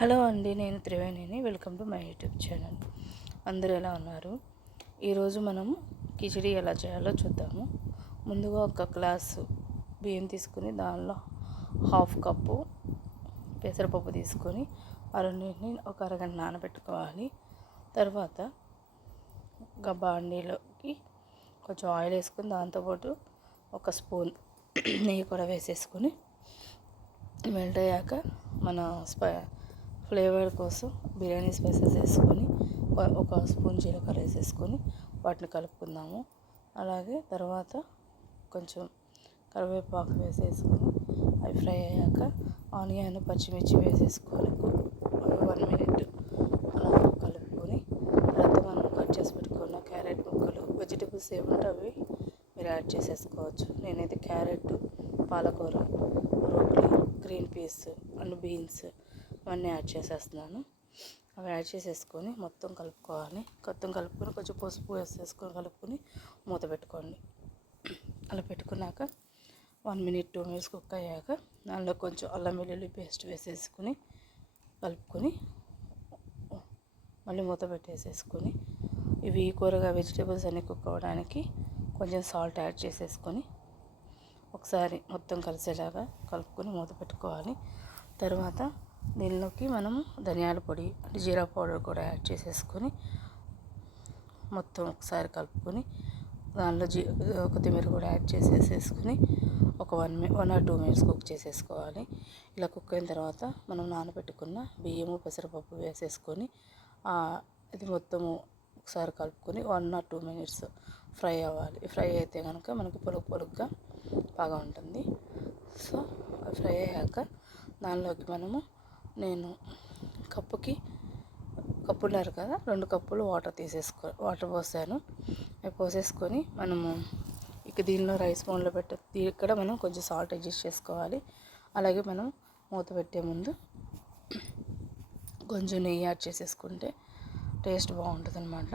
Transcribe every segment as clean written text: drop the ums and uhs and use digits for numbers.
Hello అండి, నేను త్రివేణిని. Welcome to my YouTube channel. అందరూ ఎలా ఉన్నారు? ఈరోజు మనం కిచిడి ఎలా చేయాలో చూద్దాము. ముందుగా ఒక గ్లాసు బియ్యం తీసుకుని దానిలో హాఫ్ కప్పు పెసరపప్పు తీసుకొని ఆ రెండింటిని ఒక అరగంట నానబెట్టుకోవాలి. తర్వాత బాండీలోకి కొంచెం ఆయిల్ వేసుకొని దాంతోపాటు ఒక స్పూన్ నెయ్యి కూడా వేసేసుకొని మెల్ట్ అయ్యాక మన ఫ్లేవర్ కోసం బిర్యానీ స్పైసెస్ వేసుకొని ఒక స్పూన్ జీలకర్ర వేసేసుకొని వాటిని కలుపుకుందాము. అలాగే తర్వాత కొంచెం కరివేపాకు వేసేసుకొని అవి ఫ్రై అయ్యాక ఆనియన్ పచ్చిమిర్చి వేసేసుకొని 1 మినిట్ అలా కలుపుకొని తర్వాత మనం కట్ చేసి పెట్టుకున్న క్యారెట్ ముక్కలు, వెజిటేబుల్స్ ఏమంటే అవి మీరు యాడ్ చేసేసుకోవచ్చు. నేనైతే క్యారెట్, పాలకూర, broccoli, green peas and beans అవన్నీ యాడ్ చేసేస్తున్నాను. అవి యాడ్ చేసేసుకొని మొత్తం కలుపుకొని కొంచెం పసుపు వేసేసుకొని కలుపుకొని మూత పెట్టుకోండి. అలా పెట్టుకున్నాక 1 మినిట్ 2 మినిట్స్ కుక్ అయ్యాక దానిలో కొంచెం అల్లం వెల్లుల్లి పేస్ట్ వేసేసుకొని కలుపుకొని మళ్ళీ మూత పెట్టేసేసుకొని ఇవి కూరగా వెజిటేబుల్స్ అన్నీ కుక్ అవ్వడానికి కొంచెం సాల్ట్ యాడ్ చేసేసుకొని ఒకసారి మొత్తం కలిసేలాగా కలుపుకొని మూత పెట్టుకోవాలి. తర్వాత దీనిలోకి మనము ధనియాల పొడి అంటే జీరా పౌడర్ కూడా యాడ్ చేసేసుకొని మొత్తం ఒకసారి కలుపుకొని దానిలో కొత్తిమీర కూడా యాడ్ చేసేసుకొని ఒక 1 or 2 మినిట్స్ కుక్ చేసేసుకోవాలి. ఇలా కుక్ అయిన తర్వాత మనం నానబెట్టుకున్న బియ్యము, పెసరపప్పు వేసేసుకొని ఇది మొత్తము ఒకసారి కలుపుకొని 1 or 2 మినిట్స్ ఫ్రై అవ్వాలి. ఫ్రై అయితే కనుక మనకి పొలుగ్గా బాగా ఉంటుంది. సో ఫ్రై అయ్యాక దానిలోకి నేను కప్పున్నర కదా 2 కప్పులు వాటర్ పోసాను. అవి పోసేసుకొని మనము ఇక దీనిలో రైస్ బౌల్లో ఇక్కడ మనం కొంచెం సాల్ట్ అడ్జస్ట్ చేసుకోవాలి. అలాగే మనం మూత పెట్టే ముందు కొంచెం నెయ్యి యాడ్ చేసేసుకుంటే టేస్ట్ బాగుంటుంది అనమాట.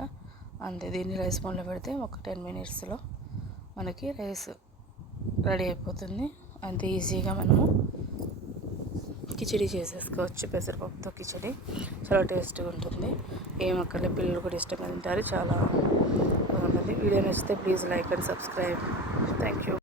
అంతే, దీన్ని రైస్ బౌల్లో పెడితే ఒక 10 మినిట్స్లో మనకి రైస్ రెడీ అయిపోతుంది. అంతే ఈజీగా మనము కిచిడి చేసేసుకోవచ్చు. పెసరపప్పుతో కిచిడి చాలా టేస్ట్గా ఉంటుంది. ఏమక్కర్లే, పిల్లలు కూడా ఇష్టంగా తింటారు. చాలా బాగుంటుంది. వీడియో నచ్చితే please like and subscribe. Thank you.